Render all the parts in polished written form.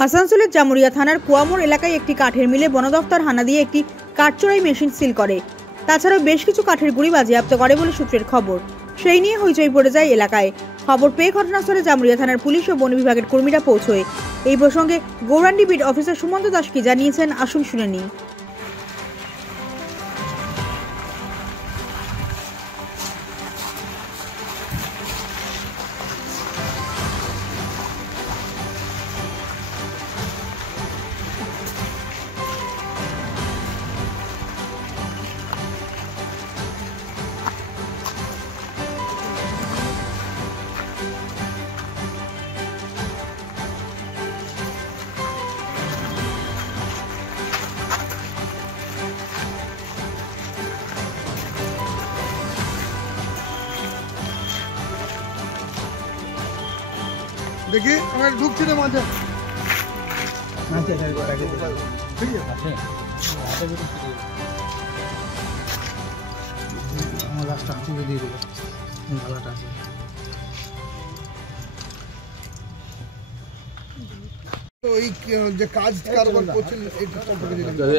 আসানসোলের জামুরিয়া থানার কুয়ামোড় এলাকায় একটি কাঠের মিলে বন দফতর হানা দিয়ে একটি কাঠচোরাই মেশিন সিল করে। তাছাড়াও বেশ কিছু কাঠের গুঁড়ি বাজেয়াপ্ত করে বলে সূত্রের খবর। সেই নিয়ে হইচই পড়ে যায় এলাকায়। খবর পেয়ে ঘটনাস্থলে জামুরিয়া থানার পুলিশ ও বন বিভাগের কর্মীরা পৌঁছয়। এই প্রসঙ্গে গৌরাণ্ডি বিট অফিসার সুমন্ত দাস কি জানিয়েছেন, আসুন শুনে নিন। দেখি আমার ঢুকছি না মাঝে। আমার লাস্টটা তুলে দিয়ে দেবো ভালোটা আছে। ওই যে কাজ কারবার করছেন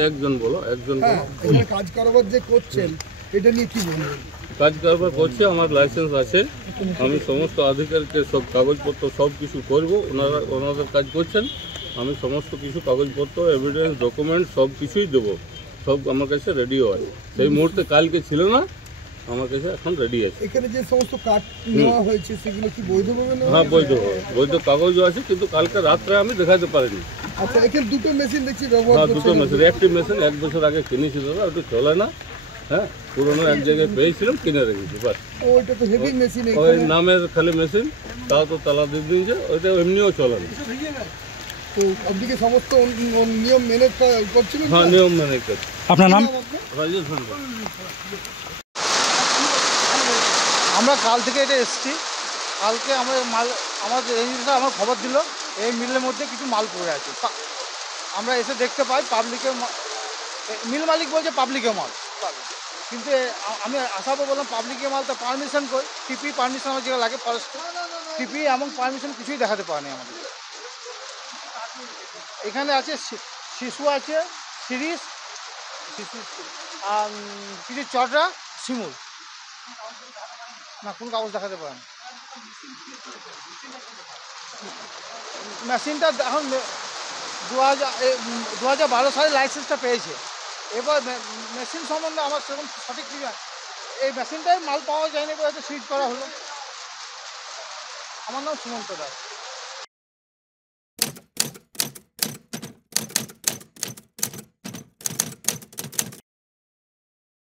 একজন বলো এখানে কাজ কারবার যে করছেন এটা নিয়ে কি বলবেন? কাজ কারবার করছে, আমার লাইসেন্স আছে, আমি সমস্ত আধিকারিককে সব কাগজপত্র সব কিছু করবো, ওনাদের কাজ করছেন, আমি সমস্ত কিছু কাগজপত্র এভিডেন্স ডকুমেন্ট সব কিছুই দেবো, সব আমার কাছে রেডিও আছে। সেই মুহূর্তে কালকে ছিল না, আমার কাছে এখন রেডি আছে। এখানে যে সমস্ত কাঠ নেওয়া হয়েছে সেগুলো কি বৈধভাবে নেওয়া? হ্যাঁ বৈধভাবে, বৈধ কাগজও আছে, কিন্তু কালকে রাত্রে আমি দেখাতে পারিনি। আচ্ছা, এখানে দুটো মেশিন দেখছি ব্যবহার হ্যাঁ দুটো মেশিন, একটি মেশিন 1 বছর আগে কিনেছি দাদা, ওটা চলে না। হ্যাঁ পুরোনো এক জায়গায় পেয়েছিলাম, কিনে রেখেছি বাস। ওইটা তো হেভি মেশিন, ওই নামের খালি মেশিন, তাও তো তালা দিয়ে দিয়েছে, ওইটা এমনিও চলে না। তো আপনি কি সমস্ত নিয়ম মেনে করছিলেন? হ্যাঁ নিয়ম মেনে করছি। আপনার নাম? রাজেশ ভান্ডার। আমরা কাল থেকে এটা এসেছি। কালকে আমরা আমাদের এই জিনিসটা আমার খবর দিল, এই মিলের মধ্যে কিছু মাল পড়ে আছে। আমরা এসে দেখতে পাই পাবলিকের মিল মালিক বলছে পাবলিকের মাল, কিন্তু আমি আসাবো বললাম পাবলিকের মাল তো পারমিশন কই, টিপি পারমিশন আমার যেটা লাগে ফরেস্ট টিপি এবং পারমিশন কিছুই দেখাতে পারেনি আমাদের। এখানে আছে শিশু আছে, সিরিজ শিশু, কিছু চটরা, শিমুল, না কোনো কাগজ দেখাতে পারেন। মেশিনটা এখন 2012 সালে লাইসেন্সটা পেয়েছে। এবার মেশিন সম্বন্ধে আমার সেরকম সঠিক ঠিক আছে, এই মেশিনটাই মাল পাওয়া যায়নি বলে সিজ করা হলো। আমার নাম সুমন্ত দাস।